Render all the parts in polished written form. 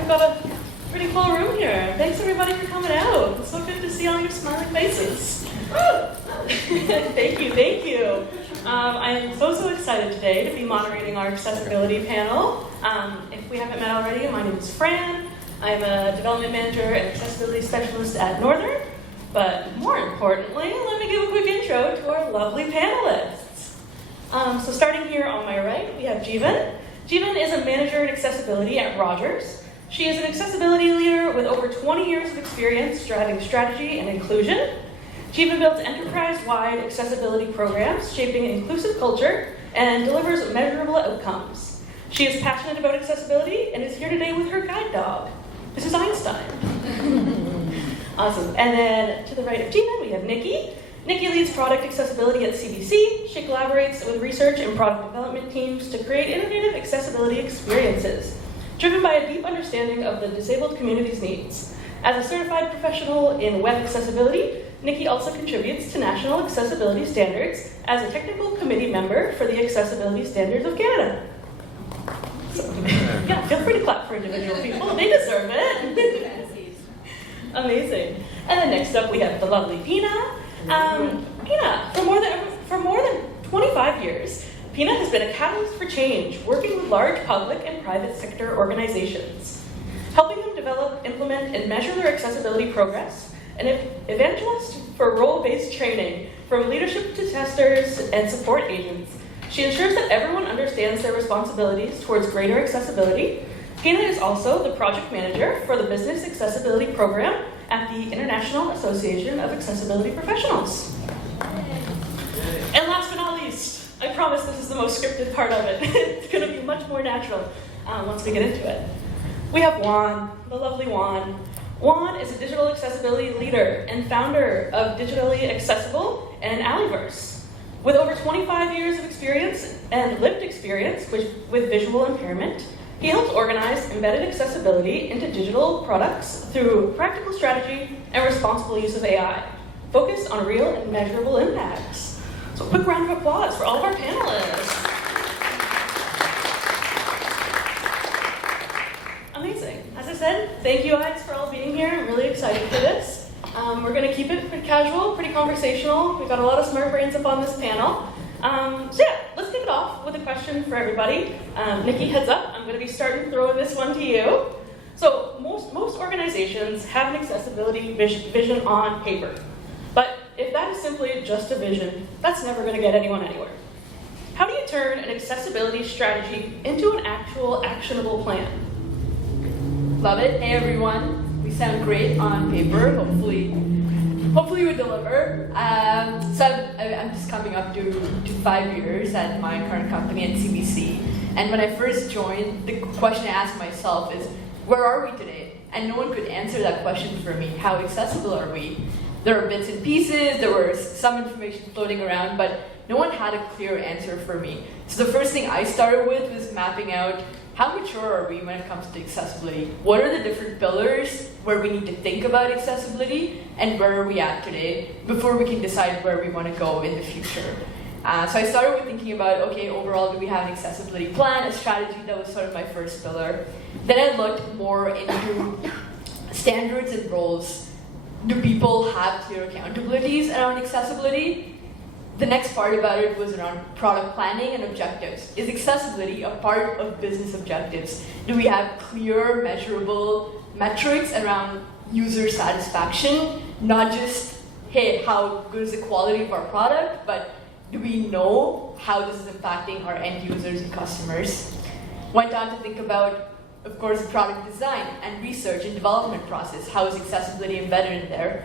we've got a pretty full room here. Thanks everybody for coming out. It's so good to see all your smiling faces. Thank you, thank you. I am so excited today to be moderating our accessibility panel. If we haven't met already, my name is Fran. I'm a development manager and accessibility specialist at Northern. But more importantly, let me give a quick intro to our lovely panelists. So starting here on my right, we have Jeevan. Jeevan is a manager in accessibility at Rogers. She is an accessibility leader with over 20 years of experience driving strategy and inclusion. Jeevan builds enterprise-wide accessibility programs, shaping inclusive culture, and delivers measurable outcomes. She is passionate about accessibility and is here today with her guide dog. This is Einstein. Awesome. And then to the right of Jeevan, we have Niki. Niki leads product accessibility at CBC. She collaborates with research and product development teams to create innovative accessibility experiences, driven by a deep understanding of the disabled community's needs. As a certified professional in web accessibility, Niki also contributes to national accessibility standards as a technical committee member for the Accessibility Standards of Canada. So, yeah, feel free to clap for individual people. They deserve it. Amazing. And then next up we have the lovely Pina. Pina, for more than 25 years, Pina has been a catalyst for change, working with large public and private sector organizations, helping them develop, implement, and measure their accessibility progress, an evangelist for role-based training, from leadership to testers and support agents. She ensures that everyone understands their responsibilities towards greater accessibility. Pina is also the project manager for the Business Accessibility Program at the International Association of Accessibility Professionals. And last but not least, I promise this is the most scripted part of it. It's going to be much more natural once we get into it. We have Juan, the lovely Juan. Juan is a digital accessibility leader and founder of Digitally Accessible and Allyverse. With over 25 years of experience and lived experience with visual impairment, he helps organize embedded accessibility into digital products through practical strategy and responsible use of AI, focused on real and measurable impacts. So a quick round of applause for all of our panelists. Amazing. As I said, thank you guys for all being here. I'm really excited for this. We're going to keep it pretty casual, pretty conversational. We've got a lot of smart brains up on this panel. So yeah, let's kick it off with a question for everybody. Niki, heads up. I'm going to be throwing this one to you. So most organizations have an accessibility vision on paper. But if that is simply just a vision, that's never going to get anyone anywhere. How do you turn an accessibility strategy into an actual actionable plan? Love it. Hey everyone, we sound great on paper. Hopefully we deliver. So I'm just coming up to 5 years at my current company at CBC. And when I first joined, the question I asked myself is, where are we today? And no one could answer that question for me. How accessible are we? There were bits and pieces, there was some information floating around, but no one had a clear answer for me. So the first thing I started with was mapping out, how mature are we when it comes to accessibility? What are the different pillars where we need to think about accessibility, and where are we at today before we can decide where we want to go in the future? So I started with thinking about, okay, overall, do we have an accessibility plan, a strategy? That was sort of my first pillar. Then I looked more into standards and roles. Do people have clear accountabilities around accessibility? The next part about it was around product planning and objectives. Is accessibility a part of business objectives? Do we have clear, measurable metrics around user satisfaction? Not just, hey, how good is the quality of our product, but do we know how this is impacting our end users and customers? Went on to think about, of course, product design and research and development process. How is accessibility embedded in there?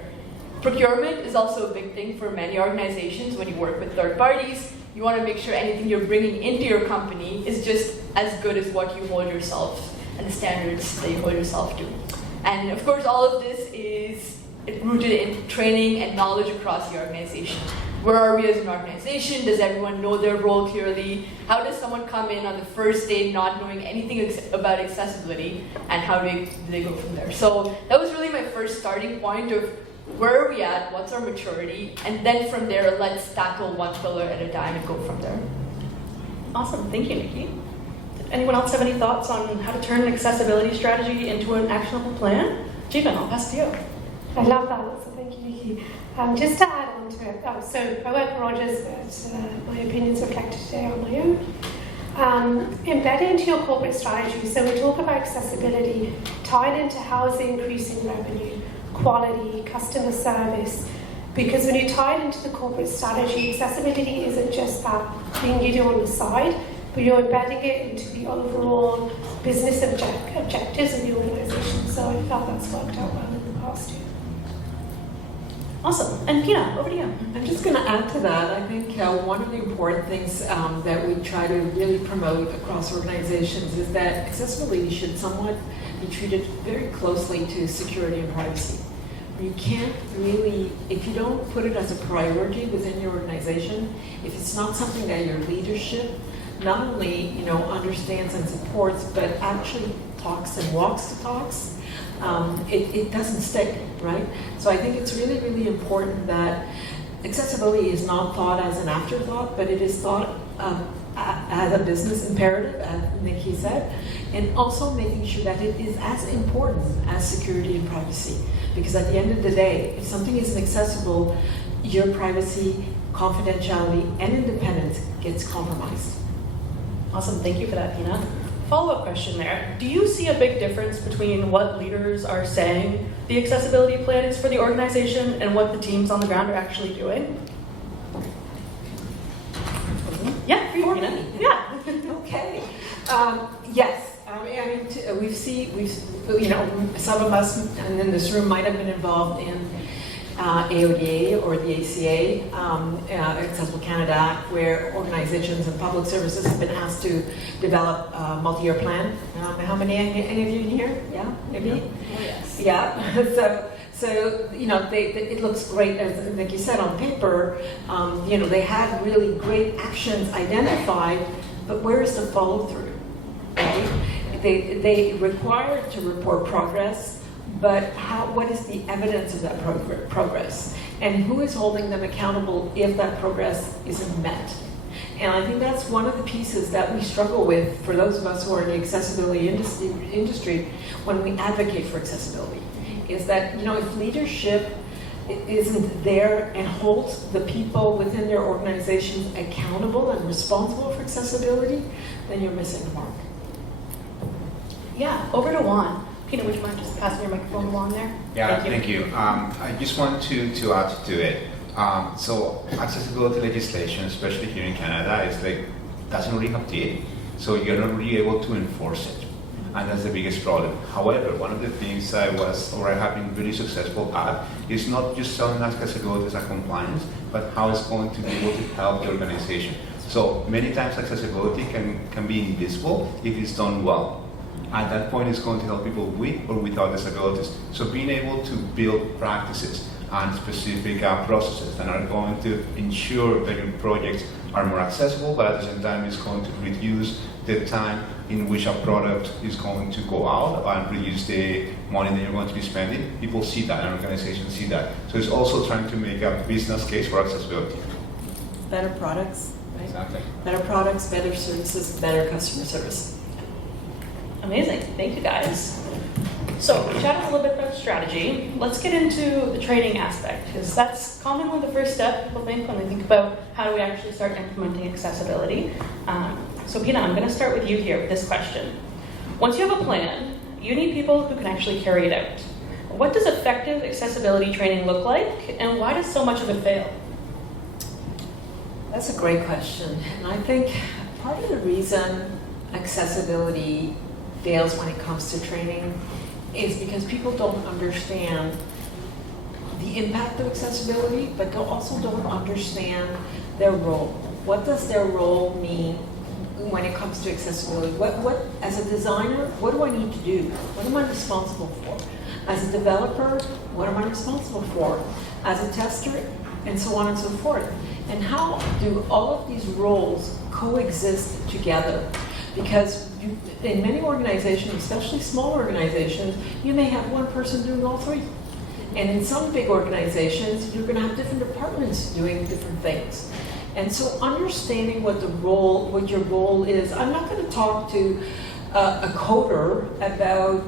Procurement is also a big thing for many organizations. When you work with third parties, you want to make sure anything you're bringing into your company is just as good as what you hold yourself and the standards that you hold yourself to. And of course, all of this is rooted in training and knowledge across the organization. Where are we as an organization? Does everyone know their role clearly? How does someone come in on the first day not knowing anything about accessibility, and how do they go from there? So that was really my first starting point of where are we at, what's our maturity, and then from there, let's tackle one pillar at a time and go from there. Awesome, thank you, Niki. Anyone else have any thoughts on how to turn an accessibility strategy into an actionable plan? Jeevan, I'll pass to you. I love that, so thank you, Niki. Just to add on to it, so I work for Rogers, but my opinions reflected today on my own. Embed it into your corporate strategy. So we talk about accessibility, tied into how is the increasing revenue, quality, customer service. Because when you tie it into the corporate strategy, accessibility isn't just that thing you do on the side, but you're embedding it into the overall business objectives of the organisation. So I felt that's worked out well in the past year. Awesome. And Pina, over to you. I'm just going to add to that. I think one of the important things that we try to really promote across organizations is that accessibility should somewhat be treated very closely to security and privacy. You can't really, if you don't put it as a priority within your organization, if it's not something that your leadership not only understands and supports, but actually talks and walks the talks, it doesn't stick, right? So I think it's really, really important that accessibility is not thought as an afterthought, but it is thought as a business imperative, as Niki said, and also making sure that it is as important as security and privacy. Because at the end of the day, if something isn't accessible, your privacy, confidentiality, and independence gets compromised. Awesome. Thank you for that, Pina. Follow-up question there. Do you see a big difference between what leaders are saying the accessibility plan is for the organization and what the teams on the ground are actually doing? Yeah, for you, Pina. Yeah. Okay. Yes. Some of us in this room might have been involved in AODA or the ACA, Accessible Canada Act, where organizations and public services have been asked to develop a multi-year plan. How many? Any of you in here? Yeah, maybe. Oh, yes. Yeah. So it looks great, as Niki said, on paper. They had really great actions identified, but where is the follow-through? Right? They require to report progress, but what is the evidence of that progress? And who is holding them accountable if that progress isn't met? And I think that's one of the pieces that we struggle with for those of us who are in the accessibility industry when we advocate for accessibility, is that if leadership isn't there and holds the people within their organizations accountable and responsible for accessibility, then you're missing the mark. Yeah, over to Juan. Pina, would you mind just passing your microphone to Juan there? Yeah, thank you. I just want to add to it. So accessibility legislation, especially here in Canada, doesn't really have teeth, so you're not really able to enforce it, and that's the biggest problem. However, one of the things I have been really successful at is not just selling accessibility as a compliance, but how it's going to be able to help the organization. So many times accessibility can be invisible if it's done well. At that point, it's going to help people with or without disabilities. So being able to build practices and specific processes that are going to ensure that your projects are more accessible, but at the same time, it's going to reduce the time in which a product is going to go out and reduce the money that you're going to be spending. People see that, and organizations see that. So it's also trying to make a business case for accessibility. Better products, right? Exactly. Better products, better services, better customer service. Amazing. Thank you, guys. So we chatted a little bit about strategy. Let's get into the training aspect, because that's commonly the first step people think when they think about how do we actually start implementing accessibility. So Pina, I'm going to start with you here with this question. Once you have a plan, you need people who can actually carry it out. What does effective accessibility training look like, and why does so much of it fail? That's a great question. And I think part of the reason accessibility fails when it comes to training is because people don't understand the impact of accessibility, but they also don't understand their role. What does their role mean when it comes to accessibility? What as a designer, what do I need to do? What am I responsible for? As a developer, what am I responsible for? As a tester, and so on and so forth. And how do all of these roles coexist together? Because in many organizations, especially small organizations, you may have one person doing all three. And in some big organizations, you're going to have different departments doing different things. And so understanding what your role is. I'm not going to talk to a coder about,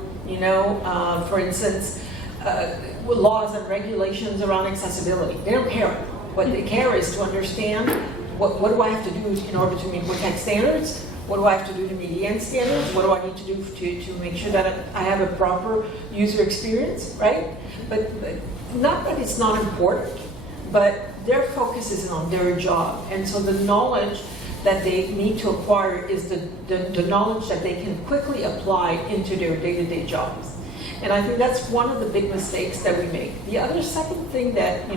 for instance, laws and regulations around accessibility. They don't care. What they care is to understand what do I have to do in order to meet WCAG standards? What do I have to do to meet EN standards? What do I need to do to make sure that I have a proper user experience, right? But not that it's not important, but their focus is on their job. And so the knowledge that they need to acquire is the knowledge that they can quickly apply into their day-to-day jobs. And I think that's one of the big mistakes that we make. The other second thing that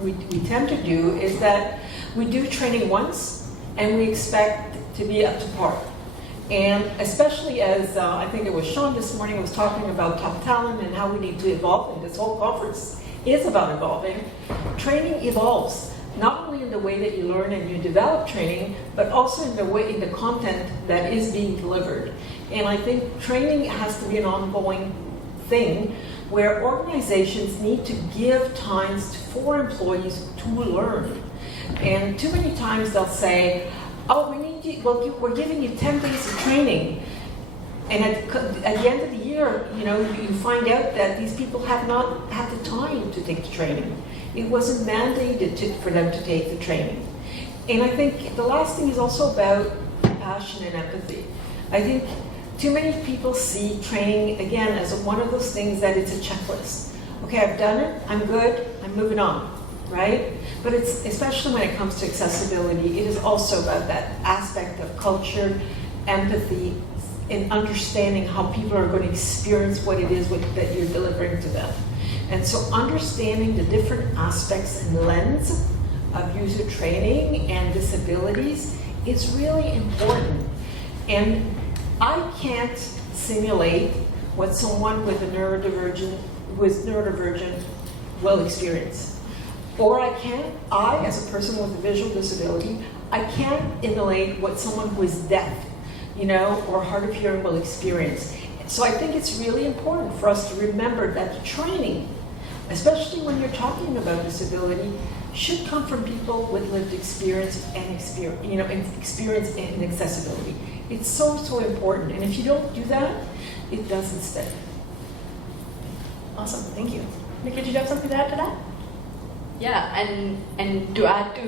we tend to do is that we do training once and we expect to be up to par. And especially as I think it was Sean this morning was talking about top talent and how we need to evolve, and this whole conference is about evolving. Training evolves, not only in the way that you learn and you develop training, but also in the content that is being delivered. And I think training has to be an ongoing thing where organizations need to give times for employees to learn. And too many times they'll say, oh, we're giving you 10 days of training. And at the end of the year, you find out that these people have not had the time to take the training. It wasn't mandated for them to take the training. And I think the last thing is also about passion and empathy. I think too many people see training, again, as one of those things that it's a checklist. Okay, I've done it, I'm good, I'm moving on, right? But it's, especially when it comes to accessibility, it is also about that aspect of culture, empathy, and understanding how people are going to experience what it is that you're delivering to them. And so understanding the different aspects and lens of user training and disabilities is really important. And I can't simulate what someone with a neurodivergent will experience. Or I, as a person with a visual disability, I can't emulate what someone who is deaf, or hard of hearing will experience. So I think it's really important for us to remember that the training, especially when you're talking about disability, should come from people with lived experience and experience in accessibility. It's so, so important. And if you don't do that, it doesn't stick. Awesome, thank you. Niki, did you have something to add to that? Yeah, and to add to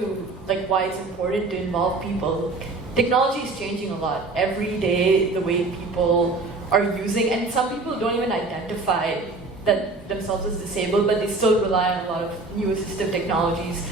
why it's important to involve people, technology is changing a lot. Every day, the way people are using, and some people don't even identify that themselves as disabled, but they still rely on a lot of new assistive technologies.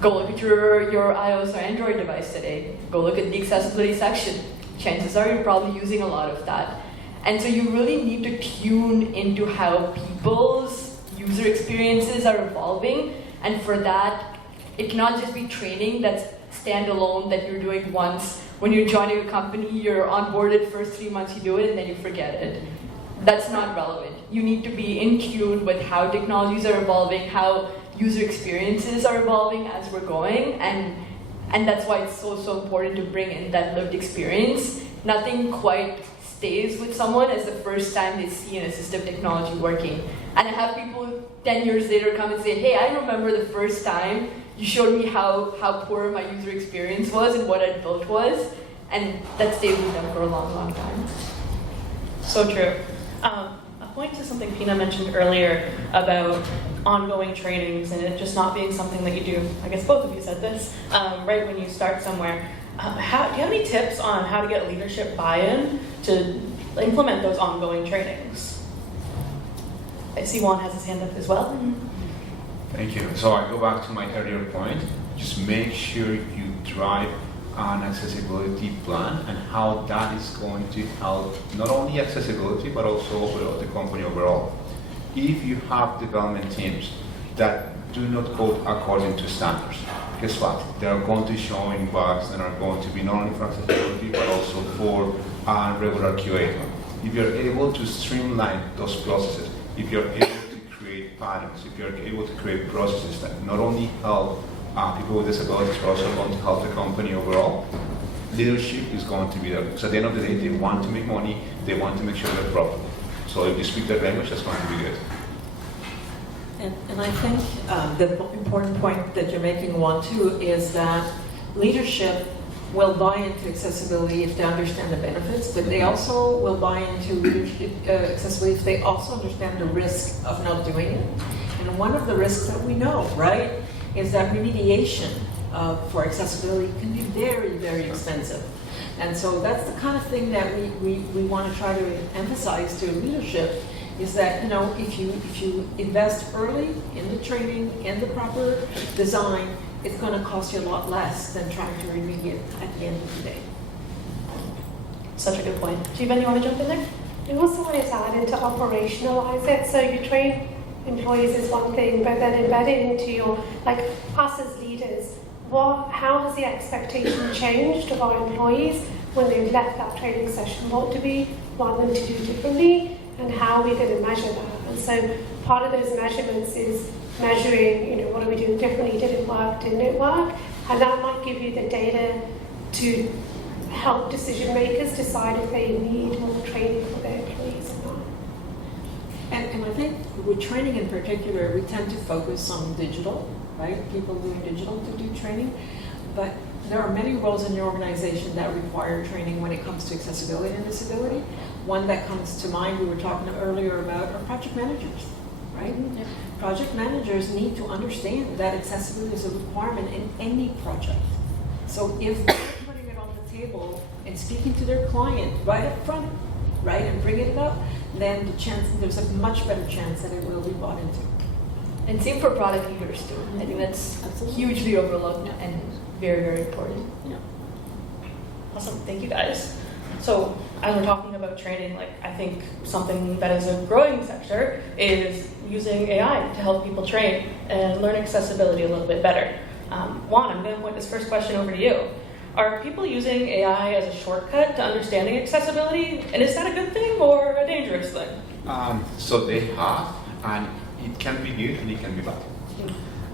Go look at your iOS or Android device today. Go look at the accessibility section. Chances are you're probably using a lot of that. And so you really need to tune into how people's user experiences are evolving. And for that, it cannot just be training that's standalone that you're doing once. When you're joining a company, you're onboarded first 3 months, you do it, and then you forget it. That's not relevant. You need to be in tune with how technologies are evolving, how user experiences are evolving as we're going, and that's why it's so, so important to bring in that lived experience. Nothing quite stays with someone as the first time they see an assistive technology working. And I have people 10 years later come and say, hey, I remember the first time you showed me how poor my user experience was and what I built was, and that stays with them for a long, long time. So true. A point to something Pina mentioned earlier about ongoing trainings and it just not being something that you do, I guess both of you said this, right when you start somewhere. Do you have any tips on how to get leadership buy-in to implement those ongoing trainings? I see Juan has his hand up as well. Thank you. So I go back to my earlier point. Just make sure you drive an accessibility plan and how that is going to help not only accessibility but also the company overall. If you have development teams that do not code according to standards, guess what? They are going to show in bugs that are going to be not only for accessibility but also for regular QA. If you're able to streamline those processes, if you're able to create patterns, if you're able to create processes that not only help people with disabilities but also going to help the company overall, leadership is going to be there. Because at the end of the day, they want to make money, they want to make sure they're profitable. So if you speak their language, that's going to be good. And I think the important point that you're making, Juan, too, is that leadership will buy into accessibility if they understand the benefits, but they also will buy into accessibility if they also understand the risk of not doing it. And one of the risks that we know, right, is that remediation for accessibility can be very, very expensive. And so that's the kind of thing that we want to try to emphasize to leadership, is that, you know, if you invest early in the training and the proper design, it's going to cost you a lot less than trying to remediate at the end of the day. Such a good point. Jeevan, you want to jump in there? I also wanted to add into operationalize it. So you train employees is one thing, but then embedding into your, like us as leaders, how has the expectation changed of our employees when they've left that training session? What do we want them to do differently, and how are we going to measure that? And so part of those measurements is measuring, you know, what are we doing differently? Did it work? Didn't it work? And that might give you the data to help decision makers decide if they need more training for their employees or not. And I think with training in particular, we tend to focus on digital, right? People doing digital to do training. But there are many roles in your organization that require training when it comes to accessibility and disability. One that comes to mind, we were talking earlier about, are project managers, right? Yeah. Project managers need to understand that accessibility is a requirement in any project. So if they're putting it on the table and speaking to their client right up front, right, and bringing it up, then there's a much better chance that it will be bought into. And same for product leaders too. I think that's hugely overlooked and very, very important. Yeah. Awesome, thank you guys. So as we're talking about training, like I think something that is a growing sector is using AI to help people train and learn accessibility a little bit better. Juan, I'm going to point this first question over to you. Are people using AI as a shortcut to understanding accessibility? And is that a good thing or a dangerous thing? So they have, and it can be good and it can be bad.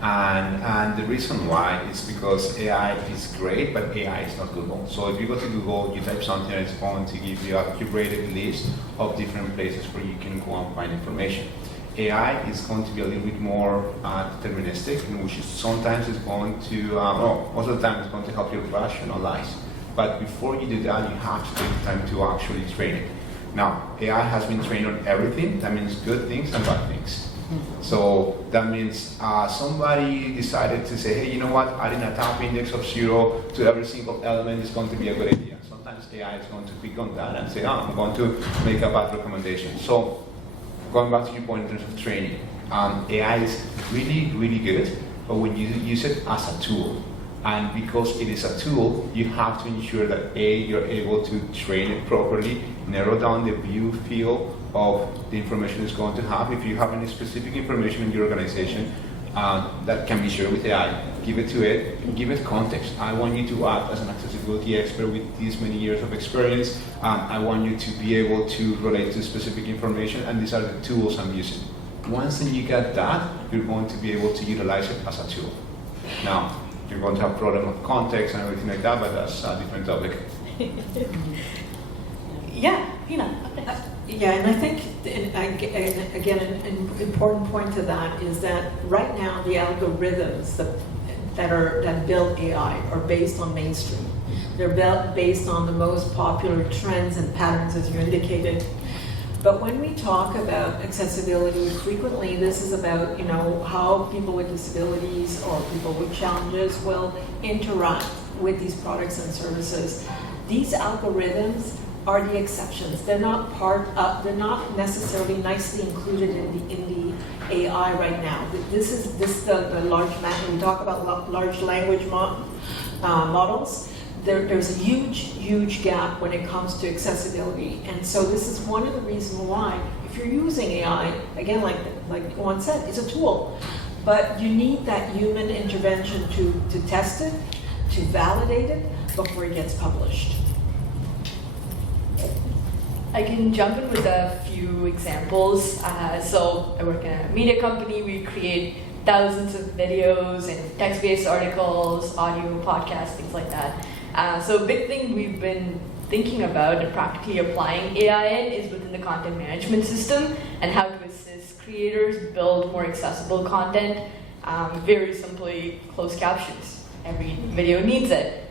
And the reason why is because AI is great, but AI is not Google. So if you go to Google, you type something, it's going to give you a curated list of different places where you can go and find information. AI is going to be a little bit more deterministic, in which sometimes it's going to, most of the time it's going to help you rationalize. But before you do that, you have to take the time to actually train it. Now, AI has been trained on everything. That means good things and bad things. So that means somebody decided to say, hey, you know what, adding a top index of 0 to every single element is going to be a good idea. Sometimes AI is going to pick on that and say, I'm going to make a bad recommendation. So going back to your point in terms of training, AI is really, really good, but when you use it as a tool, and because it is a tool, you have to ensure that A, you're able to train it properly, narrow down the view field of the information it's going to have. If you have any specific information in your organization that can be shared with AI, give it to it, and give it context. I want you to act as an accessibility expert with these many years of experience. I want you to be able to relate to specific information, and these are the tools I'm using. Once you get that, you're going to be able to utilize it as a tool. Now, you're going to have problem of context and everything like that, but that's a different topic. Yeah, Pina. Yeah, and I think, again, an important point to that is that right now the algorithms that build AI are based on mainstream. They're based on the most popular trends and patterns, as you indicated. But when we talk about accessibility, frequently this is about, you know, how people with disabilities or people with challenges will interact with these products and services. These algorithms are the exceptions. They're not they're not necessarily nicely included in the AI right now. This is the large, we talk about large language models. There's a huge gap when it comes to accessibility. And so this is one of the reasons why, if you're using AI, again, like Juan said, it's a tool. But you need that human intervention to test it, to validate it, before it gets published. I can jump in with a few examples. So I work in a media company. We create thousands of videos and text-based articles, audio, podcasts, things like that. So a big thing we've been thinking about and practically applying AI in is within the content management system and how to assist creators build more accessible content. Very simply, closed captions. Every video needs it.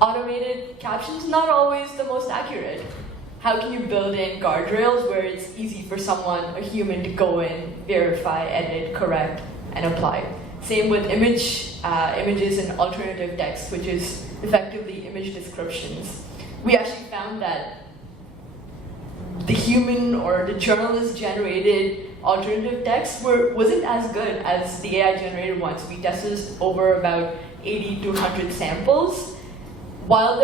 Automated captions, not always the most accurate. How can you build in guardrails where it's easy for someone, a human, to go in, verify, edit, correct, and apply? Same with images and alternative text, which is effectively image descriptions. We actually found that the human or the journalist-generated alternative text wasn't as good as the AI-generated ones. We tested over about 80 to 100 samples. While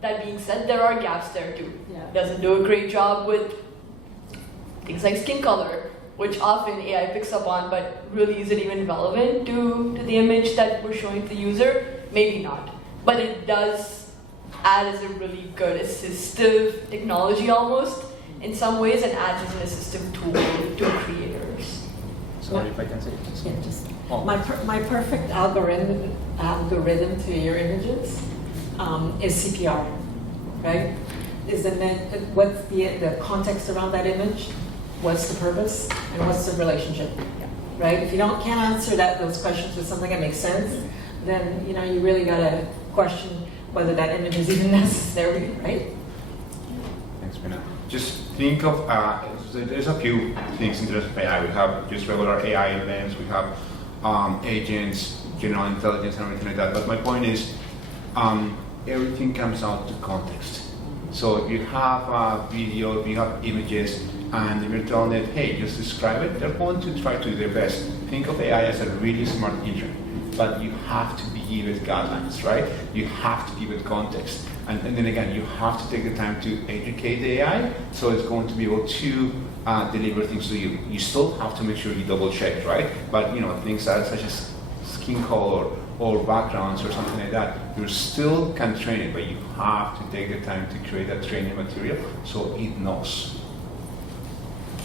that being said, there are gaps there too. Yeah. Doesn't do a great job with things like skin color, which often AI picks up on, but really is it even relevant to the image that we're showing to the user? Maybe not. But it does add as a really good assistive technology almost in some ways, and adds as an assistive tool to creators. Sorry if I can say it. My perfect algorithm to your images is CPR, right? What's the context around that image? What's the purpose? And what's the relationship? Right? If you can't answer those questions with something that makes sense, then you really gotta question whether that image is even necessary, right? Thanks, Pina. Just think of, there's a few things in terms of AI. We have just regular AI elements, we have agents, general intelligence, and everything like that. But my point is, everything comes out to context. So if you have a video, if you have images, and if you're telling it, hey, just describe it, they're going to try to do their best. Think of AI as a really smart intern, but you have to give it guidelines, right? You have to give it context. And then again, you have to take the time to educate the AI, so it's going to be able to deliver things to you. You still have to make sure you double check, right? But things such as skin color or backgrounds or something like that, you still can train it, but you have to take the time to create that training material so it knows.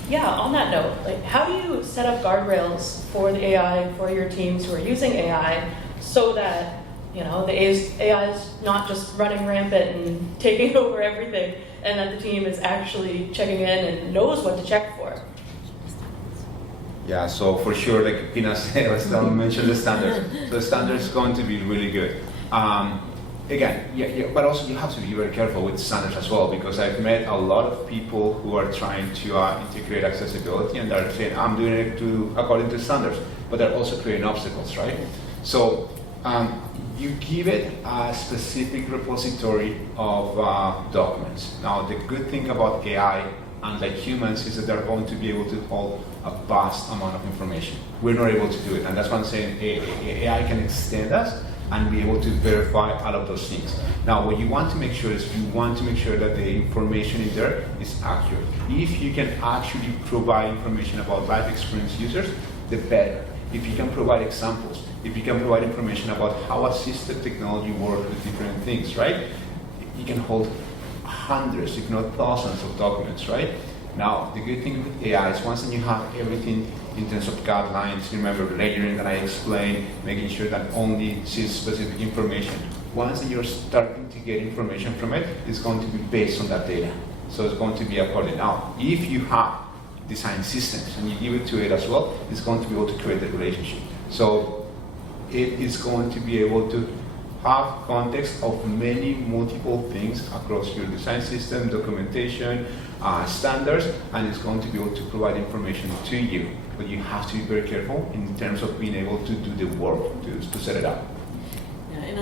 Yeah, on that note, how do you set up guardrails for the AI, for your teams who are using AI, so that the AI is not just running rampant and taking over everything, and that the team is actually checking in and knows what to check for? Yeah, so for sure, like Pina said, I still mentioned the standards. So the standards is going to be really good. But also you have to be very careful with standards as well, because I've met a lot of people who are trying to integrate accessibility, and they're saying, I'm doing it according to standards, but they're also creating obstacles, right? So you give it a specific repository of documents. Now, the good thing about AI, unlike humans, is that they're going to be able to hold a vast amount of information. We're not able to do it, and that's why I'm saying AI can extend us and be able to verify all of those things. Now, what you want to make sure is that the information in there is accurate. If you can actually provide information about life experience users, the better. If you can provide examples, if you can provide information about how assistive technology works with different things, right? You can hold hundreds, if not thousands of documents, right? Now, the good thing with AI is once you have everything in terms of guidelines, remember layering that I explained, making sure that only sees specific information. Once you're starting to get information from it, it's going to be based on that data. So it's going to be according. Now, if you have design systems and you give it to it as well, it's going to be able to create that relationship. So it is going to be able to have context of many multiple things across your design system, documentation, standards, and it's going to be able to provide information to you. But you have to be very careful in terms of being able to do the work to set it up. Yeah, and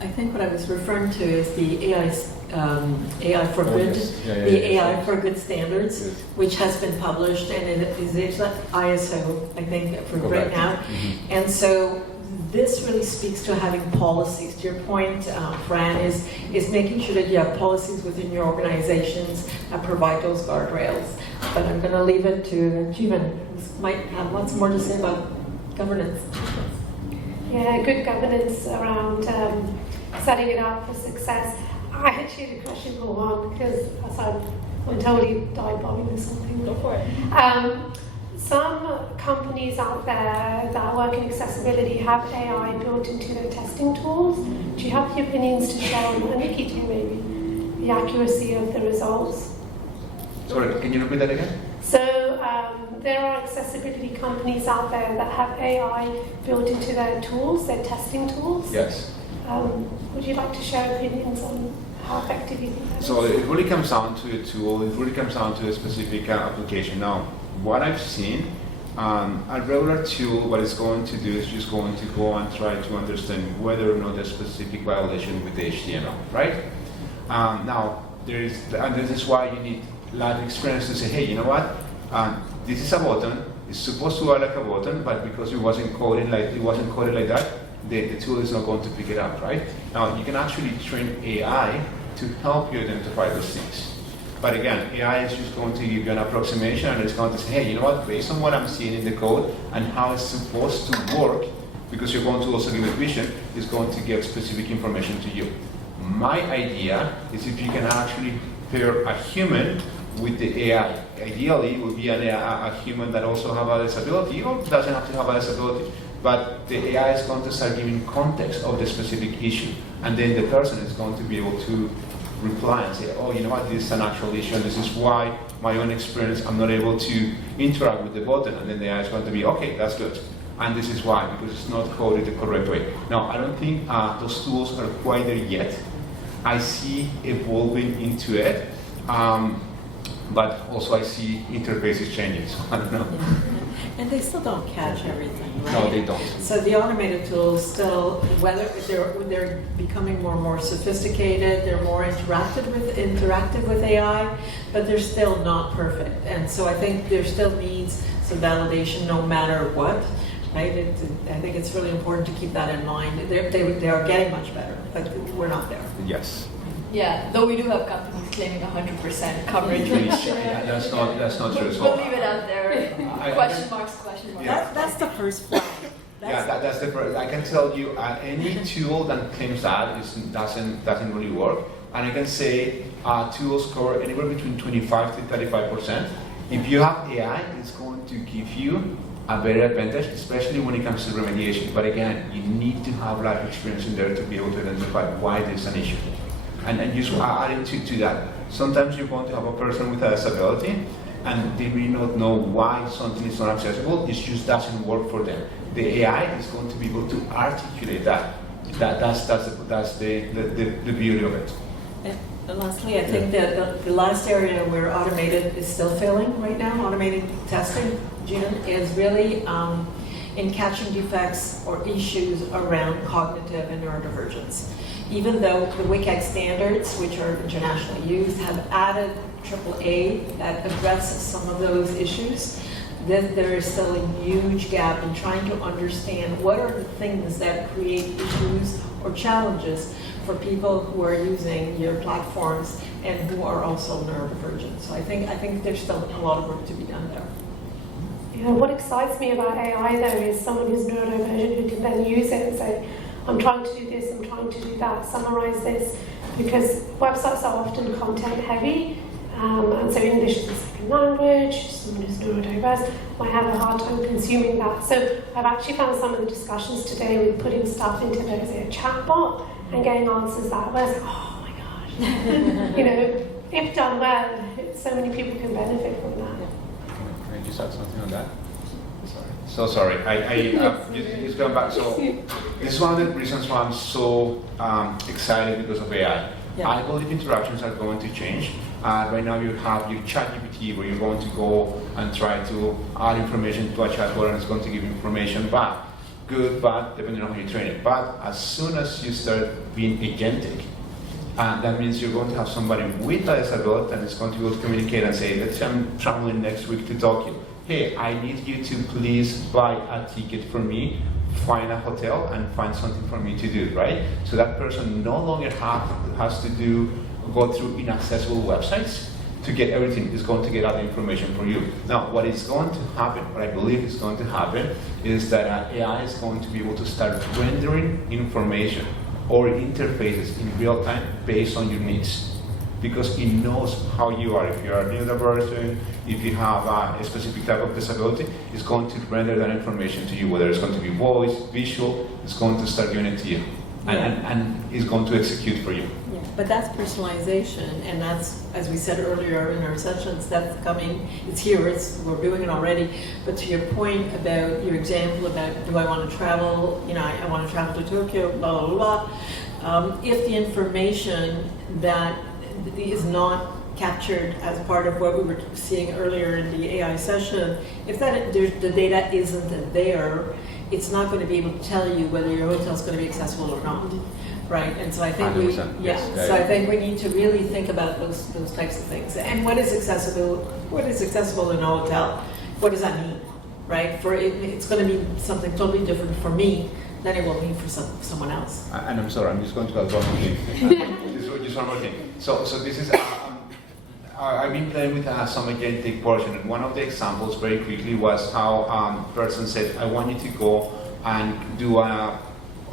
I think what I was referring to is the AI for Good, AI for Good standards, yes, which has been published, and it is ISO, I think, for right now. Mm-hmm. And so this really speaks to having policies. To your point, Fran, is making sure that you have policies within your organizations that provide those guardrails. But I'm going to leave it to Jeevan, who might have lots more to say about governance. Yeah, good governance around setting it up for success. I actually had a question for Juan, because I'm totally dive bombing or something. Go for it. Some companies out there that work in accessibility have AI built into their testing tools. Do you have the opinions to share on that? Niki too, maybe. the accuracy of the results. Sorry, can you repeat that again? So there are accessibility companies out there that have AI built into their tools, their testing tools. Yes. Would you like to share opinions on how effective you think that is? So it really comes down to a tool, it really comes down to a specific application. Now, what I've seen, a regular tool, what it's going to do is just going to go and try to understand whether or not there's specific violation with the HTML, right? Now, and this is why you need live experience to say, hey, you know what? This is a button. It's supposed to look like a button, but because it wasn't coded like that, the tool is not going to pick it up, right? Now, you can actually train AI to help you identify those things. But again, AI is just going to give you an approximation, and it's going to say, hey, you know what? Based on what I'm seeing in the code and how it's supposed to work, because you're going to also give it vision, it's going to give specific information to you. My idea is if you can actually pair a human with the AI. Ideally, it would be a human that also have a disability, or doesn't have to have a disability. But the AI is going to start giving context of the specific issue. And then the person is going to be able to reply and say, oh, you know what, this is an actual issue, and this is why my own experience, I'm not able to interact with the button. And then the AI is going to be, okay, that's good. And this is why, because it's not coded the correct way. Now, I don't think those tools are quite there yet. I see evolving into it. But also I see interfaces changing, so I don't know. And they still don't catch everything, right? No, they don't. So the automated tools still, whether they're becoming more and more sophisticated, they're more interactive with AI, but they're still not perfect. And so I think there still needs some validation no matter what, right? I think it's really important to keep that in mind. They are getting much better, but we're not there. Yes. Yeah, though we do have companies claiming 100% coverage. Yeah, that's not true. We'll leave it out there. Question marks. Yeah. That's the first flag. That's the first. I can tell you, any tool that claims that doesn't really work. And I can say tools cover anywhere between 25 to 35%. If you have AI, it's going to give you a better advantage, especially when it comes to remediation. But again, you need to have life experience in there to be able to identify why there's an issue. And just adding to that, sometimes you're going to have a person with a disability and they may not know why something is not accessible, it just doesn't work for them. The AI is going to be able to articulate that. That's the beauty of it. And lastly, I think that the last area where automated is still failing right now, automated testing, Jeevan, is really in catching defects or issues around cognitive and neurodivergence. Even though the WCAG standards, which are internationally used, have added AAA that addresses some of those issues, then there is still a huge gap in trying to understand what are the things that create issues or challenges for people who are using your platforms and who are also neurodivergent. So I think there's still a lot of work to be done there. You know, what excites me about AI though is someone who's neurodivergent who can then use it and say, I'm trying to do this, I'm trying to do that, summarize this, because websites are often content heavy, and so English is a second language, someone who's neurodiverse might have a hard time consuming that. So I've actually found some of the discussions today with putting stuff into there's a chat bot and getting answers that way. I was like, oh my gosh. You know, if done well, so many people can benefit from that. Can I just add something on that? So sorry, just going back. So this is one of the reasons why I'm so excited because of AI. Yeah. I believe interactions are going to change. Right now you have your ChatGPT where you're going to go and try to add information to a chatbot and it's going to give information back. Good, bad, depending on how you train it. But as soon as you start being agentic, that means you're going to have somebody with a disability and it's going to be able to communicate and say, let's say I'm traveling next week to Tokyo. Hey, I need you to please buy a ticket for me, find a hotel, and find something for me to do, right? So that person no longer has to go through inaccessible websites to get everything. It's going to get all the information for you. Now, what is going to happen, what I believe is going to happen, is that AI is going to be able to start rendering information or interfaces in real time based on your needs. Because it knows how you are. If you are a neurodivergent, if you have a specific type of disability, it's going to render that information to you, whether it's going to be voice, visual, it's going to start giving it to you. And it's going to execute for you. Yeah. But that's personalization, and that's, as we said earlier in our sessions, that's coming, it's here, we're doing it already. But to your point about your example about, do I want to travel, I want to travel to Tokyo, blah, blah, blah. If the information that is not captured as part of what we were seeing earlier in the AI session, if the data isn't there, it's not going to be able to tell you whether your hotel is going to be accessible or not. Right, and so I think I think we need to really think about those types of things. And what is accessible in a hotel? What does that mean? Right? It's going to be something totally different for me than it will be for someone else. And I'm sorry, I'm just going to add one more thing. Just one more thing. So this is. I've been playing with some agentic portion, and one of the examples very quickly was how person said, "I want you to go and do a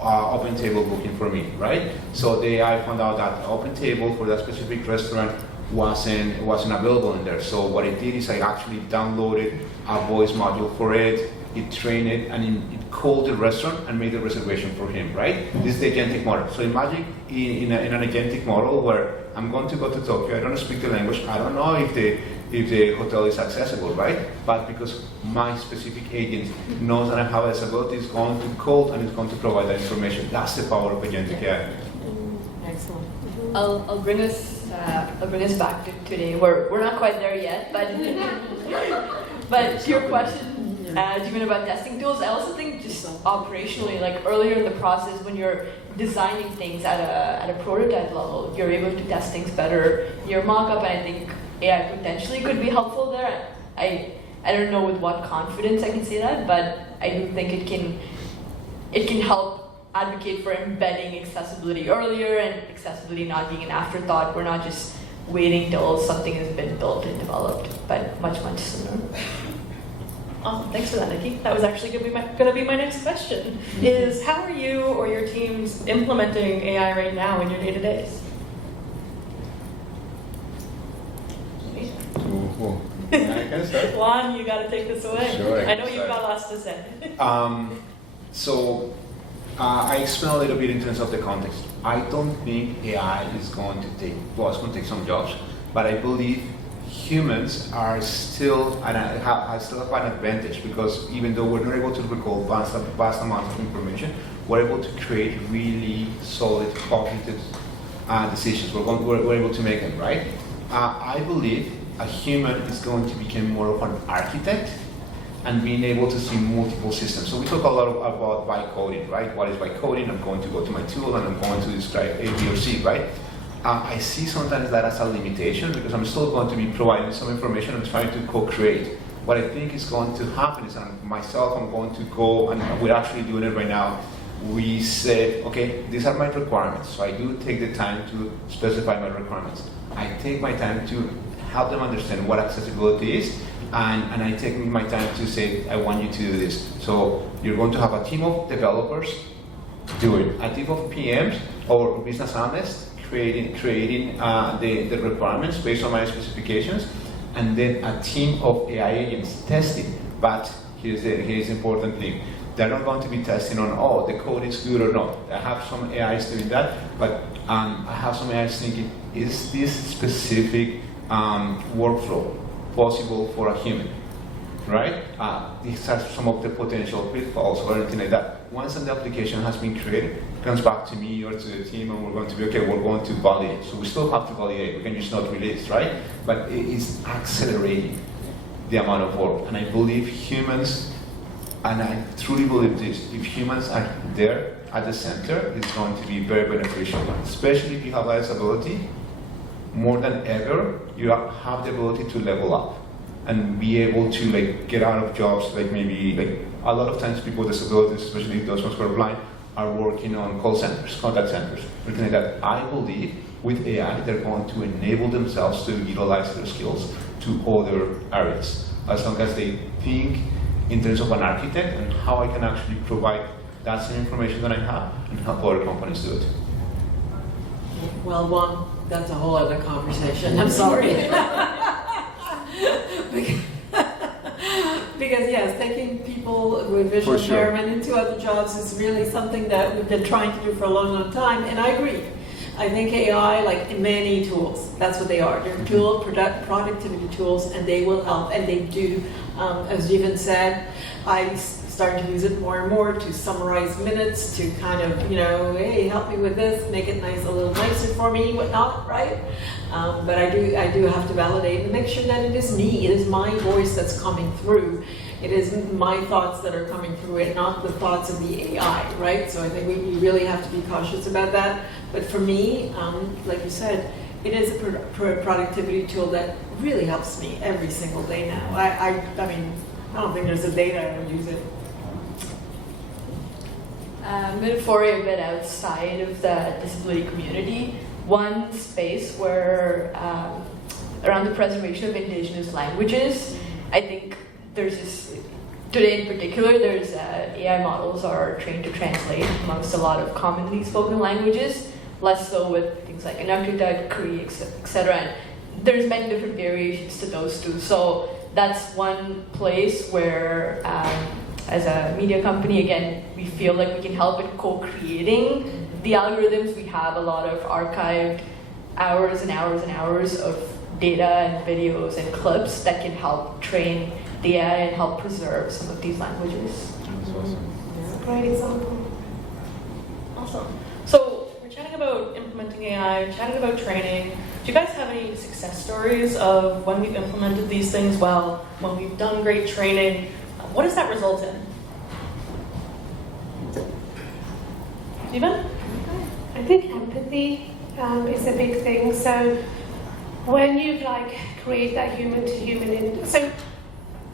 open table booking for me," right? So the AI found out that open table for that specific restaurant wasn't available in there. So what it did is I actually downloaded a voice module for it, it trained it, and it called the restaurant and made the reservation for him, right? This is the agentic model. So imagine in an agentic model where I'm going to go to Tokyo, I don't speak the language, I don't know if the hotel is accessible, right? But because my specific agent knows that I have a disability, it's going to call and it's going to provide that information. That's the power of agentic AI. Excellent. I'll bring us back to today. We're not quite there yet, but to your question, Jeevan, about testing tools, I also think just operationally, like earlier in the process when you're designing things at a prototype level, you're able to test things better. Your mock-up, and I think AI potentially could be helpful there. I don't know with what confidence I can say that, but I do think it can help advocate for embedding accessibility earlier and accessibility not being an afterthought. We're not just waiting till something has been built and developed, but much sooner. Awesome, thanks for that, Niki. That was actually going to be my next question, is how are you or your teams implementing AI right now in your day-to-days? I can start. Juan, you got to take this away. Sure, I know you've got lots to say. I explain a little bit in terms of the context. I don't think AI is going to take some jobs, but I believe humans are still have an advantage, because even though we're not able to recall vast amounts of information, we're able to create really solid cognitive decisions. We're able to make them, right? I believe a human is going to become more of an architect and being able to see multiple systems. So we talk a lot about vibe coding, right? What is vibe coding? I'm going to go to my tool and I'm going to describe A, B, or C, right? I see sometimes that as a limitation, because I'm still going to be providing some information and trying to co-create. What I think is going to happen is I'm going to go, and we're actually doing it right now. We said, okay, these are my requirements. So I do take the time to specify my requirements. I take my time to help them understand what accessibility is, and I take my time to say, I want you to do this. So you're going to have a team of developers do it, a team of PMs or business analysts creating the requirements based on my specifications, and then a team of AI agents testing. But here's the important thing. They're not going to be testing on, oh, the code is good or not. I have some AIs doing that, but I have some AIs thinking, is this specific workflow possible for a human, right? These are some of the potential pitfalls or anything like that. Once the application has been created, it comes back to me or to the team, and we're going to be, okay, we're going to validate. So we still have to validate. We can just not release, right? But it is accelerating the amount of work. And I believe humans, and I truly believe this, if humans are there at the center, it's going to be very beneficial, especially if you have a disability. More than ever, you have the ability to level up and be able to get out of jobs, maybe a lot of times people with disabilities, especially those ones who are blind, are working on call centers, contact centers, everything like that. I believe with AI, they're going to enable themselves to utilize their skills to other areas, as long as they think in terms of an architect and how I can actually provide that same information that I have and help other companies do it. Well, Juan, that's a whole other conversation. I'm sorry. Because yes, taking people with visual impairment into other jobs is really something that we've been trying to do for a long time, and I agree. I think AI, like many tools, that's what they are. They're productivity tools, and they will help, and they do. As Jeevan said, I started to use it more and more to summarize minutes, to kind of, hey, help me with this, make it nice, a little nicer for me, whatnot, right? But I do have to validate and make sure that it is me, it is my voice that's coming through. It is my thoughts that are coming through it, not the thoughts of the AI, right? So I think we really have to be cautious about that. But for me, like you said, it is a productivity tool that really helps me every single day now. I mean, I don't think there's a day that I don't use it. I'm going to foray a bit outside of the disability community. One space where, around the preservation of Indigenous languages, I think there's this, today in particular, there's AI models are trained to translate amongst a lot of commonly spoken languages, less so with things like Inuktitut, Cree, etc. And there's many different variations to those two. So that's one place where, as a media company, again, we feel like we can help in co-creating the algorithms. We have a lot of archived hours and hours and hours of data and videos and clips that can help train the AI and help preserve some of these languages. That's a great example. Awesome. So we're chatting about implementing AI, chatting about training. Do you guys have any success stories of when we've implemented these things well, when we've done great training? What does that result in? Jeevan? I think empathy is a big thing. So when you create that human to human, so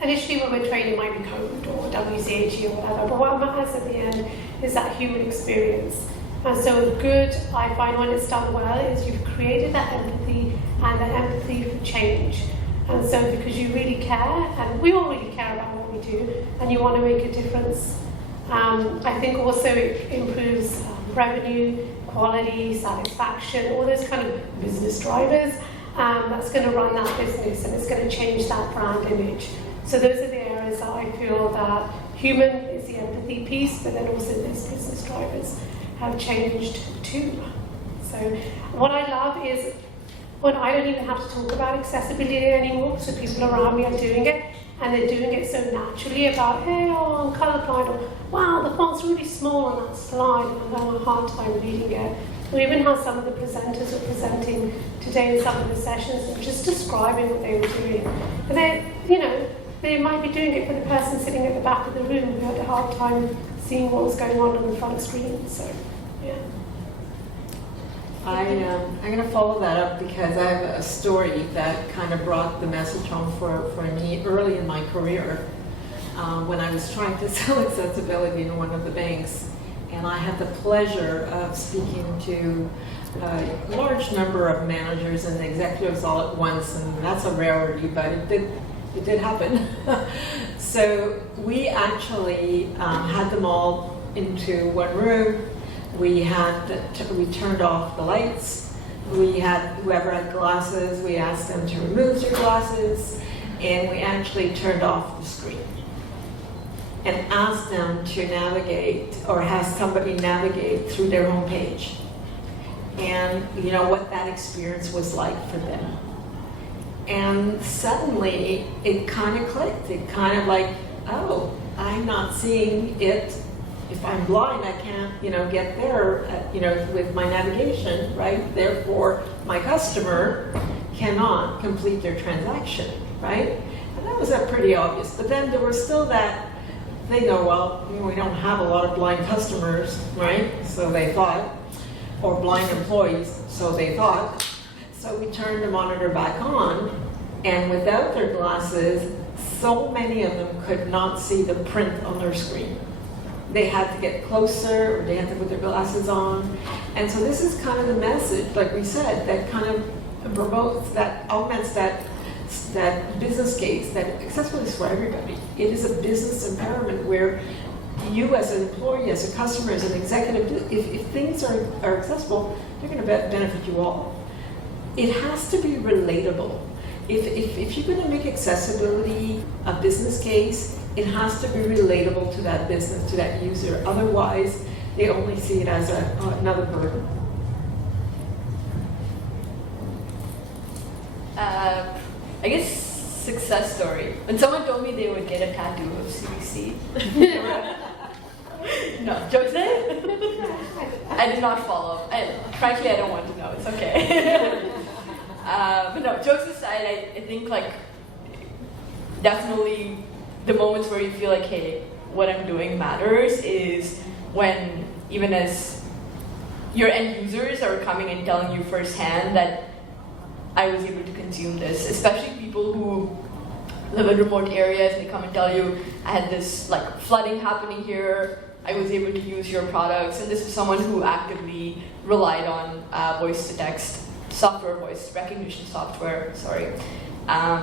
initially when we're training, it might be code or WCAG or whatever, but what matters at the end is that human experience. And so good, I find when it's done well, is you've created that empathy and that empathy for change. And so because you really care, and we all really care about what we do, and you want to make a difference, I think also it improves revenue, quality, satisfaction, all those kind of business drivers that's going to run that business, and it's going to change that brand image. So those are the areas that I feel that human is the empathy piece, but then also those business drivers have changed too. So what I love is when I don't even have to talk about accessibility anymore, so people around me are doing it, and they're doing it so naturally about, hey, I'm colorblind, or wow, the font's really small on that slide, and I'm having a hard time reading it. We even had some of the presenters were presenting today in some of the sessions and just describing what they were doing. And they might be doing it for the person sitting at the back of the room who had a hard time seeing what was going on the front screen. So, yeah. I'm going to follow that up because I have a story that kind of brought the message home for me early in my career when I was trying to sell accessibility in one of the banks. And I had the pleasure of speaking to a large number of managers and executives all at once, and that's a rarity, but it did happen. So we actually had them all into one room. We turned off the lights. We had whoever had glasses, we asked them to remove their glasses, and we actually turned off the screen and asked them to navigate or have somebody navigate through their homepage. And what that experience was like for them. And suddenly it kind of clicked. It kind of like, oh, I'm not seeing it. If I'm blind, I can't, get there, with my navigation, right? Therefore, my customer cannot complete their transaction, right? And that was pretty obvious. But then there was still that thing, we don't have a lot of blind customers, right? So they thought, or blind employees, so they thought. So we turned the monitor back on, and without their glasses, so many of them could not see the print on their screen. They had to get closer, or they had to put their glasses on. And so this is kind of the message, like we said, that kind of promotes, that augments that business case, that accessibility is for everybody. It is a business empowerment where you as an employee, as a customer, as an executive, if things are accessible, they're going to benefit you all. It has to be relatable. If you're going to make accessibility a business case, it has to be relatable to that business, to that user. Otherwise, they only see it as another burden. I guess success story. When someone told me they would get a tattoo of CBC. No, jokes aside, I did not follow. Frankly, I don't want to know. It's okay. But no, jokes aside, I think like definitely the moments where you feel like, hey, what I'm doing matters is when even as your end users are coming and telling you firsthand that I was able to consume this, especially people who live in remote areas, they come and tell you, I had this like flooding happening here, I was able to use your products, and this is someone who actively relied on voice to text software, voice recognition software, sorry.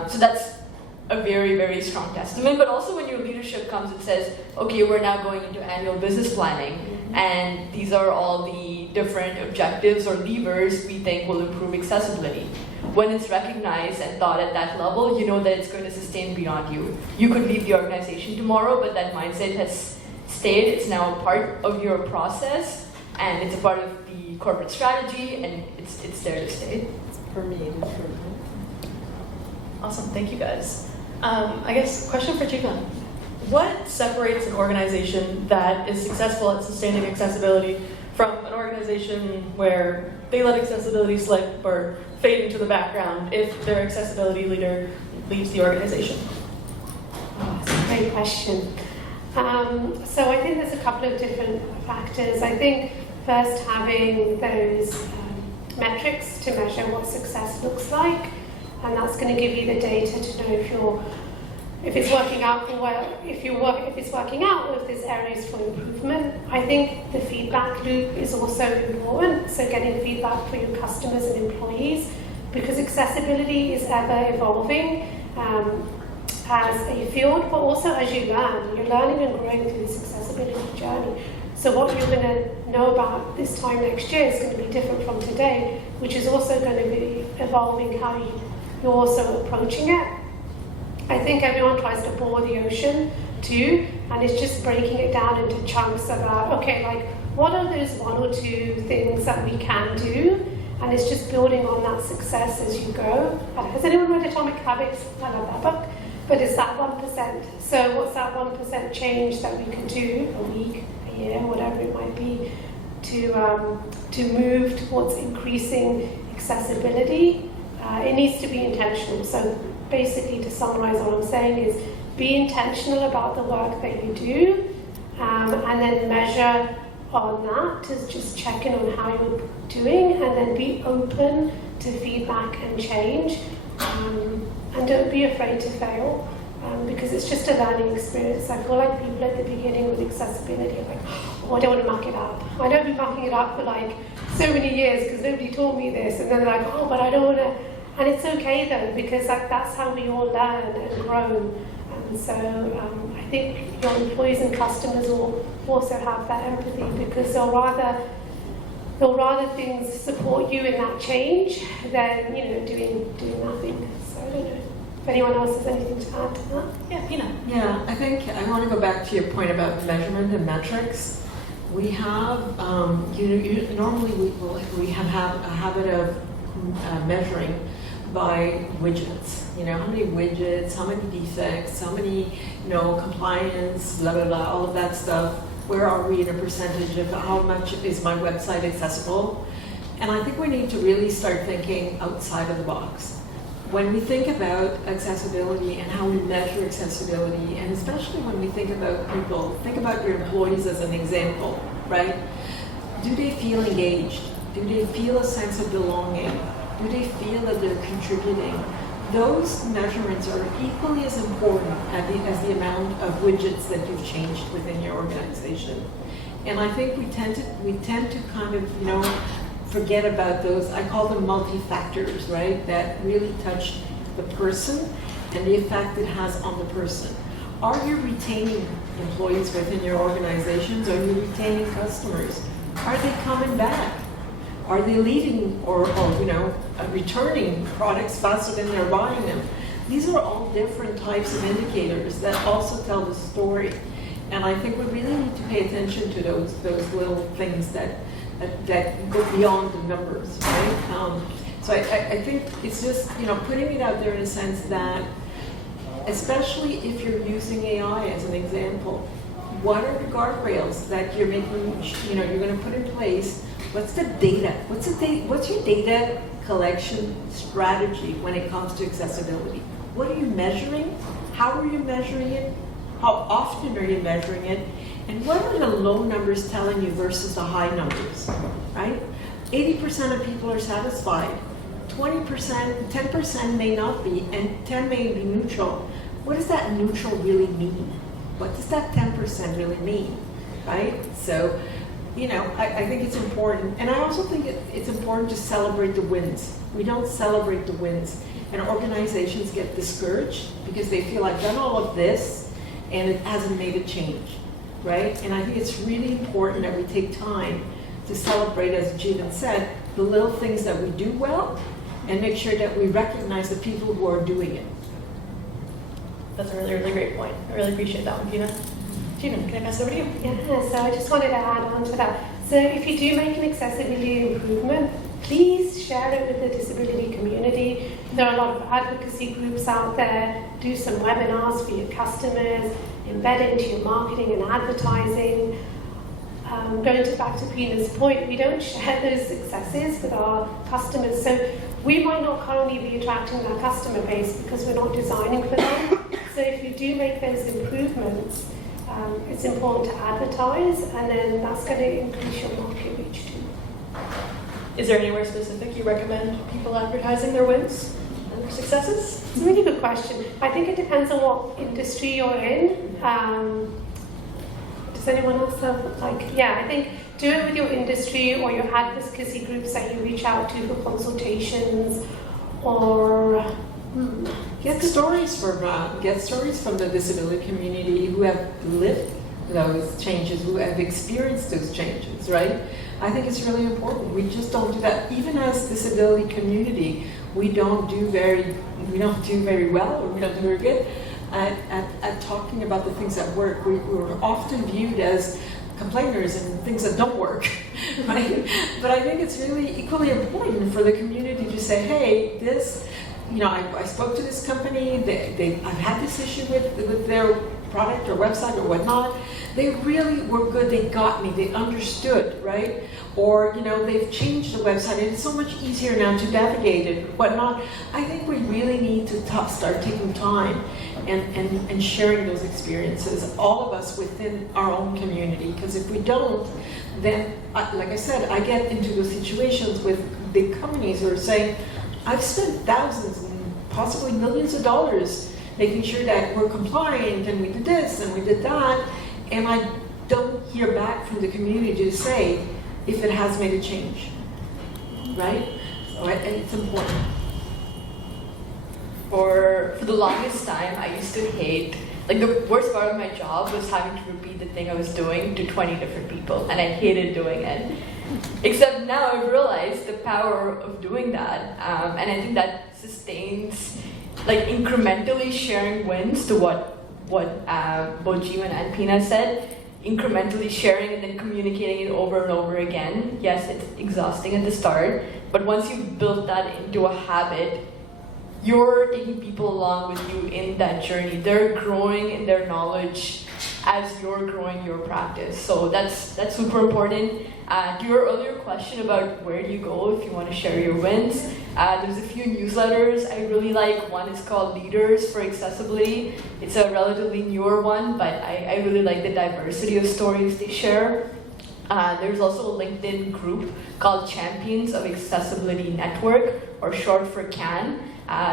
So that's a very, very strong testament, but also when your leadership comes and says, okay, we're now going into annual business planning, and these are all the different objectives or levers we think will improve accessibility. When it's recognized and thought at that level, you know that it's going to sustain beyond you. You could leave the organization tomorrow, but that mindset has stayed. It's now a part of your process, and it's a part of the corporate strategy, and it's there to stay. It's permeated for me. Awesome, thank you guys. I guess question for Jeevan. What separates an organization that is successful at sustaining accessibility from an organization where they let accessibility slip or fade into the background if their accessibility leader leaves the organization? Oh, that's a great question. So I think there's a couple of different factors. I think first having those metrics to measure what success looks like, and that's going to give you the data to know if it's working out for if it's working out, or if there's areas for improvement. I think the feedback loop is also important. So getting feedback for your customers and employees, because accessibility is ever evolving as a field, but also as you learn. You're learning and growing through this accessibility journey. So what you're going to know about this time next year is going to be different from today, which is also going to be evolving how you're also approaching it. I think everyone tries to boil the ocean too, and it's just breaking it down into chunks about, okay, like what are those one or two things that we can do? And it's just building on that success as you go. Has anyone read Atomic Habits? I love that book. But it's that 1%. So what's that 1% change that we can do a week, a year, whatever it might be, to move towards increasing accessibility? It needs to be intentional. So basically, to summarize what I'm saying is be intentional about the work that you do, and then measure on that to just check in on how you're doing, and then be open to feedback and change, and don't be afraid to fail, because it's just a learning experience. I feel like people at the beginning with accessibility are like, oh, I don't want to muck it up. I don't be mucking it up for like so many years because nobody taught me this, and then they're like, oh, but I don't want to. And it's okay though, because that's how we all learn and grow. And so I think your employees and customers will also have that empathy, because they'll rather things support you in that change than doing nothing. So I don't know if anyone else has anything to add to that. Yeah, Pina. Yeah, I think I want to go back to your point about measurement and metrics. We have normally we have a habit of measuring by widgets. How many widgets, how many defects, how many compliance, blah blah blah, all of that stuff. Where are we in a percentage of how much is my website accessible? And I think we need to really start thinking outside of the box. When we think about accessibility and how we measure accessibility, and especially when we think about people, think about your employees as an example, right? Do they feel engaged? Do they feel a sense of belonging? Do they feel that they're contributing? Those measurements are equally as important as the amount of widgets that you've changed within your organization. And I think we tend to kind of, forget about those. I call them multi-factors, right? That really touch the person and the effect it has on the person. Are you retaining employees within your organizations? Are you retaining customers? Are they coming back? Are they leaving or returning products faster than they're buying them? These are all different types of indicators that also tell the story. And I think we really need to pay attention to those little things that go beyond the numbers, right? So I think it's just, putting it out there in a sense that, especially if you're using AI as an example, what are the guardrails that you're making, you're going to put in place? What's the data? What's your data collection strategy when it comes to accessibility? What are you measuring? How are you measuring it? How often are you measuring it? And what are the low numbers telling you versus the high numbers, right? 80% of people are satisfied. 20%, 10% may not be, and 10 may be neutral. What does that neutral really mean? What does that 10% really mean, right? So, I think it's important. And I also think it's important to celebrate the wins. We don't celebrate the wins. And organizations get discouraged because they feel I've done all of this and it hasn't made a change, right? And I think it's really important that we take time to celebrate, as Jeevan said, the little things that we do well and make sure that we recognize the people who are doing it. That's a really, really great point. I really appreciate that one, Pina. Jeevan, can I pass it over to you? Yeah, so I just wanted to add on to that. So if you do make an accessibility improvement, please share it with the disability community. There are a lot of advocacy groups out there. Do some webinars for your customers, embed it into your marketing and advertising. Going back to Pina's point, we don't share those successes with our customers. So we might not currently be attracting that customer base because we're not designing for them. So if you do make those improvements, it's important to advertise, and then that's going to increase your market reach too. Is there anywhere specific you recommend people advertising their wins and their successes? It's a really good question. I think it depends on what industry you're in. Does anyone else have, I think do it with your industry or your advocacy groups that you reach out to for consultations, or get stories from the disability community who have lived those changes, who have experienced those changes, right? I think it's really important. We just don't do that. Even as disability community, we don't do very well, or we don't do very good at talking about the things that work. We're often viewed as complainers and things that don't work, right? But I think it's really equally important for the community to say, hey, this, I spoke to this company, I've had this issue with their product or website or whatnot. They really were good, they got me, they understood, right? Or, they've changed the website and it's so much easier now to navigate it, whatnot. I think we really need to start taking time and sharing those experiences, all of us within our own community, because if we don't, then, like I said, I get into those situations with big companies who are saying, I've spent thousands and possibly millions of dollars making sure that we're compliant and we did this and we did that, and I don't hear back from the community to say if it has made a change, right? So it's important. For the longest time, I used to hate, the worst part of my job was having to repeat the thing I was doing to 20 different people, and I hated doing it. Except now I've realized the power of doing that, and I think that sustains, incrementally sharing wins to what both Jeevan and Pina said, incrementally sharing and then communicating it over and over again. Yes, it's exhausting at the start, but once you've built that into a habit, you're taking people along with you in that journey. They're growing in their knowledge as you're growing your practice. So that's super important. To your earlier question about where do you go if you want to share your wins, there's a few newsletters I really like. One is called Leaders for Accessibility. It's a relatively newer one, but I really like the diversity of stories they share. There's also a LinkedIn group called Champions of Accessibility Network, or short for CAN.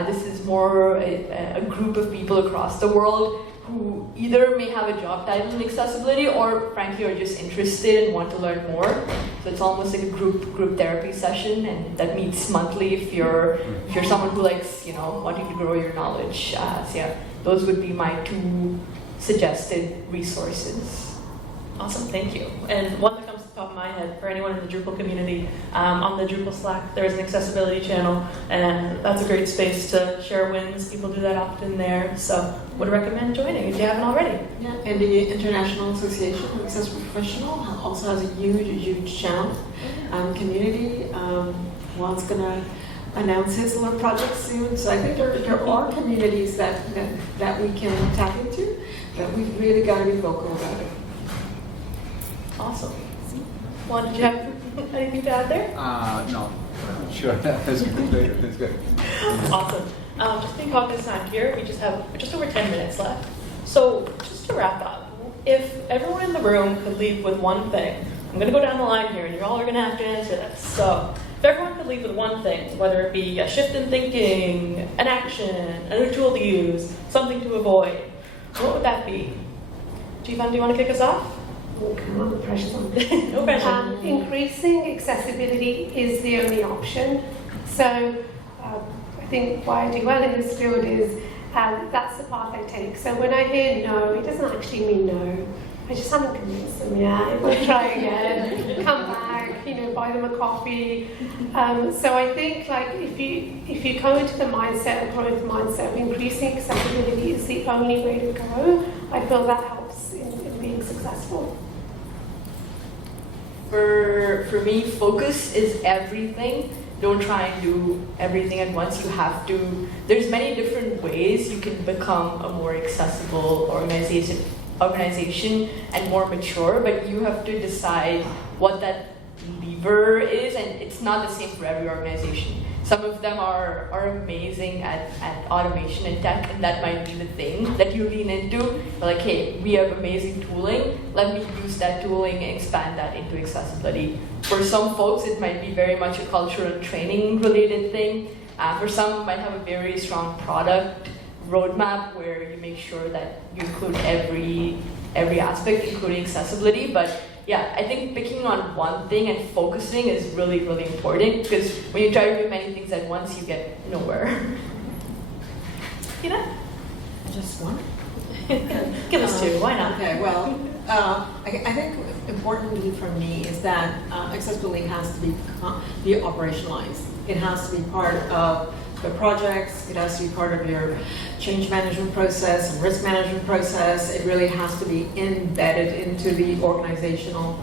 This is more a group of people across the world who either may have a job title in accessibility or frankly are just interested and want to learn more. So it's almost like a group therapy session, and that meets monthly if you're someone who likes wanting to grow your knowledge. So yeah, those would be my two suggested resources. Awesome, thank you. And one that comes to the top of my head for anyone in the Drupal community, on the Drupal Slack, there's an accessibility channel, and that's a great space to share wins. People do that often there, so would recommend joining if you haven't already. Yeah, and the International Association of Accessible Professionals also has a huge channel community. Juan's gonna announce his little project soon. So I think there are communities that we can tap into, but we've really got to be vocal about it. Awesome. Juan, did you have anything to add there? No. Sure. That's good. That's good. Awesome. Just being cognizant here, we just have just over 10 minutes left. So just to wrap up, if everyone in the room could leave with one thing, I'm going to go down the line here, and you all are going to have to answer this. So if everyone could leave with one thing, whether it be a shift in thinking, an action, a new tool to use, something to avoid, what would that be? Jeevan, do you want to kick us off? Oh, come on, the pressure's on. No pressure. Increasing accessibility is the only option. So I think why I do well in this field is that's the path I take. So when I hear no, it doesn't actually mean no. I just haven't convinced them yet. We'll try again, come back, buy them a coffee. So I think if you go into the mindset, a growth mindset of increasing accessibility is the only way to go. I feel that helps in being successful. For me, focus is everything. Don't try and do everything at once. You have to. There's many different ways you can become a more accessible organization and more mature, but you have to decide what that lever is, and it's not the same for every organization. Some of them are amazing at automation and tech, and that might be the thing that you lean into. You're like, hey, we have amazing tooling, let me use that tooling and expand that into accessibility. For some folks, it might be very much a cultural training related thing. For some, it might have a very strong product roadmap where you make sure that you include every aspect, including accessibility. But yeah, I think picking on one thing and focusing is really, really important, because when you try to do many things at once, you get nowhere. Pina? Just one? Give us two, why not? Okay, well, I think importantly for me is that accessibility has to be operationalized. It has to be part of the projects, it has to be part of your change management process and risk management process. It really has to be embedded into the organizational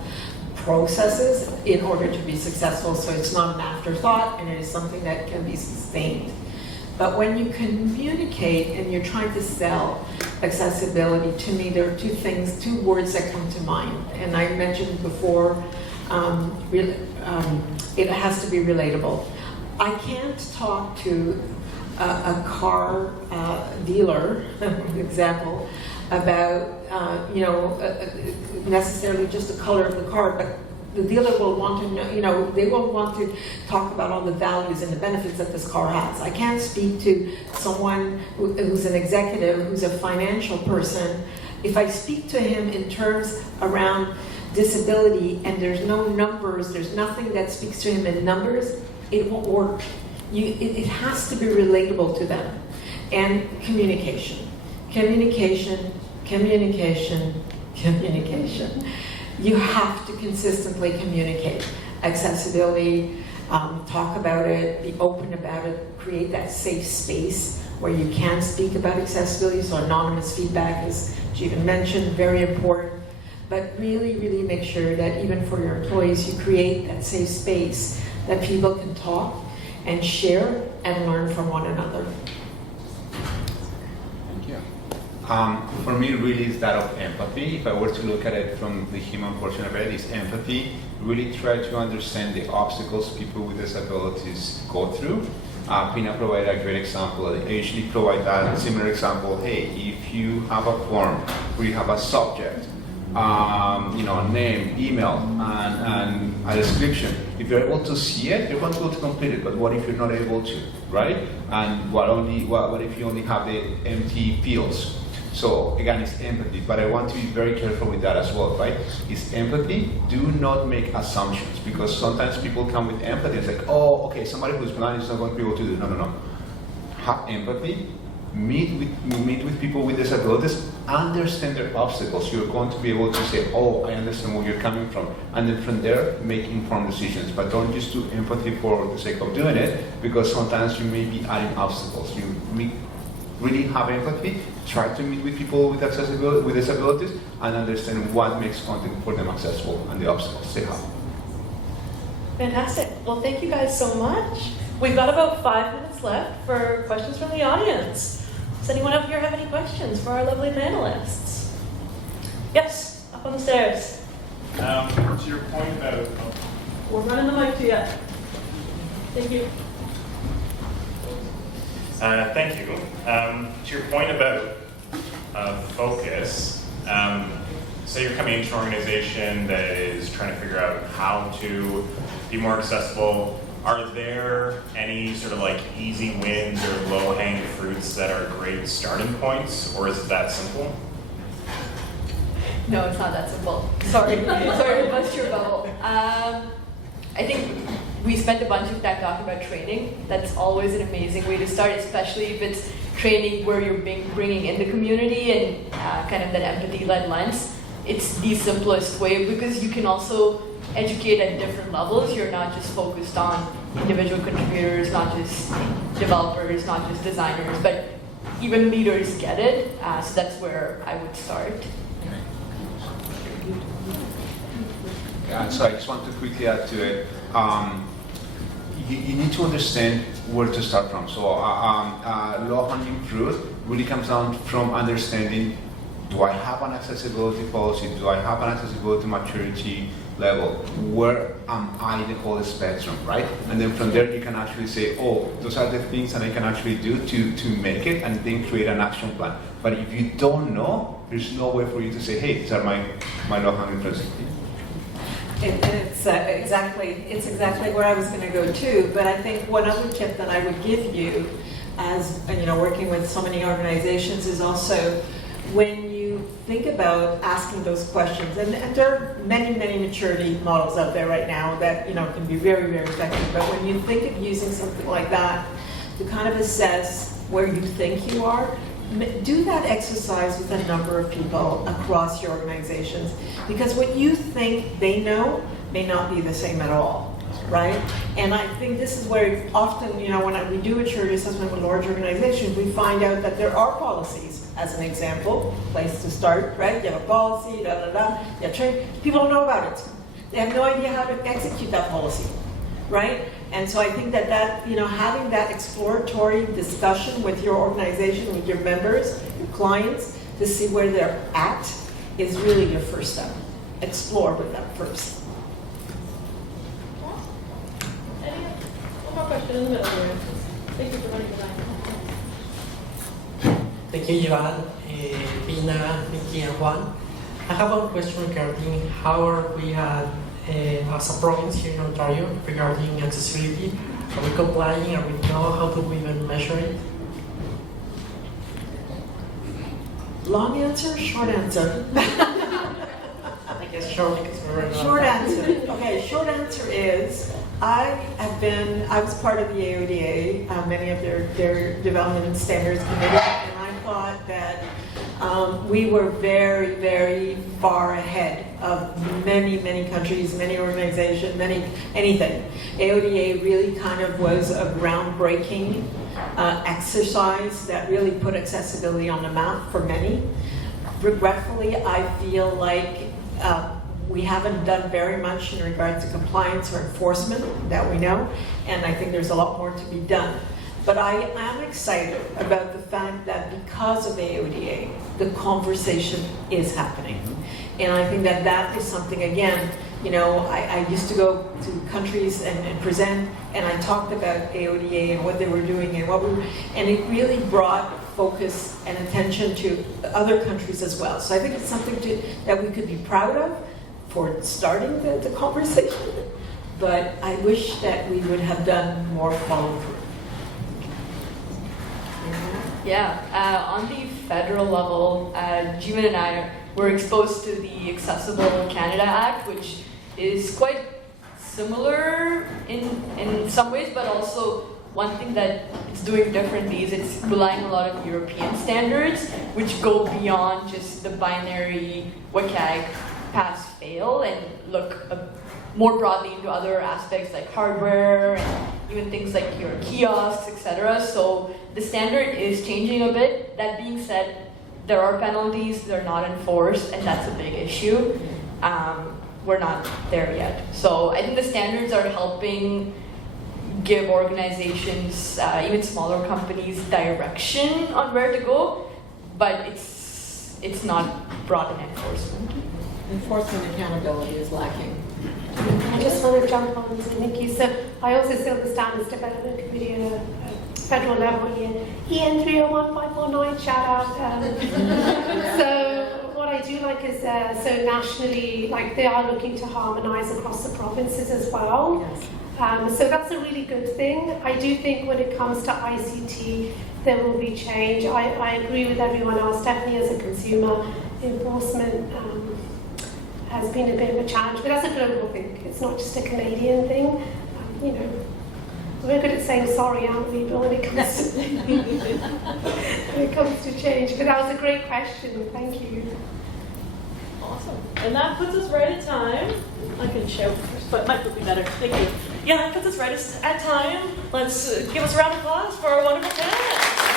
processes in order to be successful, so it's not an afterthought and it is something that can be sustained. But when you communicate and you're trying to sell accessibility, to me there are two words that come to mind. And I mentioned before, it has to be relatable. I can't talk to a car dealer, for example, about necessarily just the color of the car, but the dealer will want to know, they will want to talk about all the values and the benefits that this car has. I can't speak to someone who's an executive, who's a financial person. If I speak to him in terms around disability and there's no numbers, there's nothing that speaks to him in numbers, it won't work. It has to be relatable to them. And communication. You have to consistently communicate accessibility, talk about it, be open about it, create that safe space where you can speak about accessibility. So anonymous feedback, as Jeevan mentioned, very important. But really, really make sure that even for your employees, you create that safe space that people can talk and share and learn from one another. Thank you. For me, really, is that of empathy. If I were to look at it from the human portion of it, is empathy. Really try to understand the obstacles people with disabilities go through. Pina provided a great example. I usually provide that similar example. Hey, if you have a form where you have a subject, name, email, and a description. If you're able to see it, you're going to be able to complete it. But what if you're not able to, right? And what if you only have the empty fields? So again, it's empathy. But I want to be very careful with that as well, right? It's empathy. Do not make assumptions, because sometimes people come with empathy. It's like, oh, okay, somebody who's blind is not going to be able to do it. No. Have empathy. Meet with people with disabilities, understand their obstacles. You're going to be able to say, oh, I understand where you're coming from. And then from there, make informed decisions. But don't just do empathy for the sake of doing it, because sometimes you may be adding obstacles. You really have empathy, try to meet with people with disabilities, and understand what makes content for them accessible and the obstacles they have. Fantastic. Well, thank you guys so much. We've got about 5 minutes left for questions from the audience. Does anyone up here have any questions for our lovely panelists? Yes, up on the stairs. To your point about... We're running the mic to you. Thank you. Thank you. To your point about focus, say you're coming into an organization that is trying to figure out how to be more accessible. Are there any sort of like easy wins or low-hanging fruits that are great starting points, or is it that simple? No, it's not that simple. Sorry to bust your bubble. I think we spent a bunch of time talking about training. That's always an amazing way to start, especially if it's training where you're bringing in the community and kind of that empathy-led lens. It's the simplest way because you can also educate at different levels. You're not just focused on individual contributors, not just developers, not just designers, but even leaders get it. So that's where I would start. So I just want to quickly add to it. You need to understand where to start from. So low-hanging fruit really comes down from understanding, do I have an accessibility policy? Do I have an accessibility maturity level? Where am I in the whole spectrum, right? And then from there you can actually say, oh, those are the things that I can actually do to make it, and then create an action plan. But if you don't know, there's no way for you to say, hey, these are my low-hanging fruits. It's exactly where I was going to go too. But I think one other tip that I would give you, as working with so many organizations, is also when you think about asking those questions, and there are many maturity models out there right now that can be very effective. But when you think of using something like that to kind of assess where you think you are, do that exercise with a number of people across your organizations, because what you think they know may not be the same at all, right? And I think this is where often, when we do maturity assessment with large organizations, we find out that there are policies, as an example, place to start, right? You have a policy, you have training. People don't know about it. They have no idea how to execute that policy, right? And so I think that having that exploratory discussion with your organization, with your members, your clients, to see where they're at is really your first step. Explore with them first. One more question in the middle here. Thank you for running the line. Thank you, Jeevan, Pina, Niki, and Juan. I have one question regarding how are we as a province here in Ontario regarding accessibility. Are we complying? Are we know? How do we even measure it? Long answer, short answer. I guess short because we're Short answer. Okay, short answer is I was part of the AODA, many of their development standards committee, and I thought that we were very far ahead of many countries, many organizations, anything. AODA really kind of was a groundbreaking exercise that really put accessibility on the map for many. Regretfully, I feel like we haven't done very much in regards to compliance or enforcement that we know, and I think there's a lot more to be done. But I am excited about the fact that because of AODA, the conversation is happening. And I think that is something, again, I used to go to countries and present, and I talked about AODA and what they were doing and it really brought focus and attention to other countries as well. So I think it's something that we could be proud of for starting the conversation, but I wish that we would have done more follow-through. Yeah, on the federal level, Jeevan and I were exposed to the Accessible Canada Act, which is quite similar in some ways, but also one thing that it's doing differently is it's relying a lot on European standards, which go beyond just the binary WCAG pass-fail and look more broadly into other aspects like hardware and even things like your kiosks, etc. So the standard is changing a bit. That being said, there are penalties, they're not enforced, and that's a big issue. We're not there yet. So I think the standards are helping give organizations, even smaller companies, direction on where to go, but it's not broad in enforcement. Enforcement accountability is lacking. I just want to jump on to Niki. So I also sit on the Standards Development Committee at a federal level here. EN 301549, shout out. So what I do like is, so nationally, like they are looking to harmonise across the provinces as well. So that's a really good thing. I do think when it comes to ICT, there will be change. I agree with everyone else. Definitely as a consumer, enforcement has been a bit of a challenge, but that's a global thing. It's not just a Canadian thing. You know, we're good at saying sorry, aren't we? But when it comes to change. But that was a great question. Thank you. Awesome. And that puts us right at time. I can show first, but might be better. Thank you. Yeah, that puts us right at time. Let's give us a round of applause for our wonderful panelists.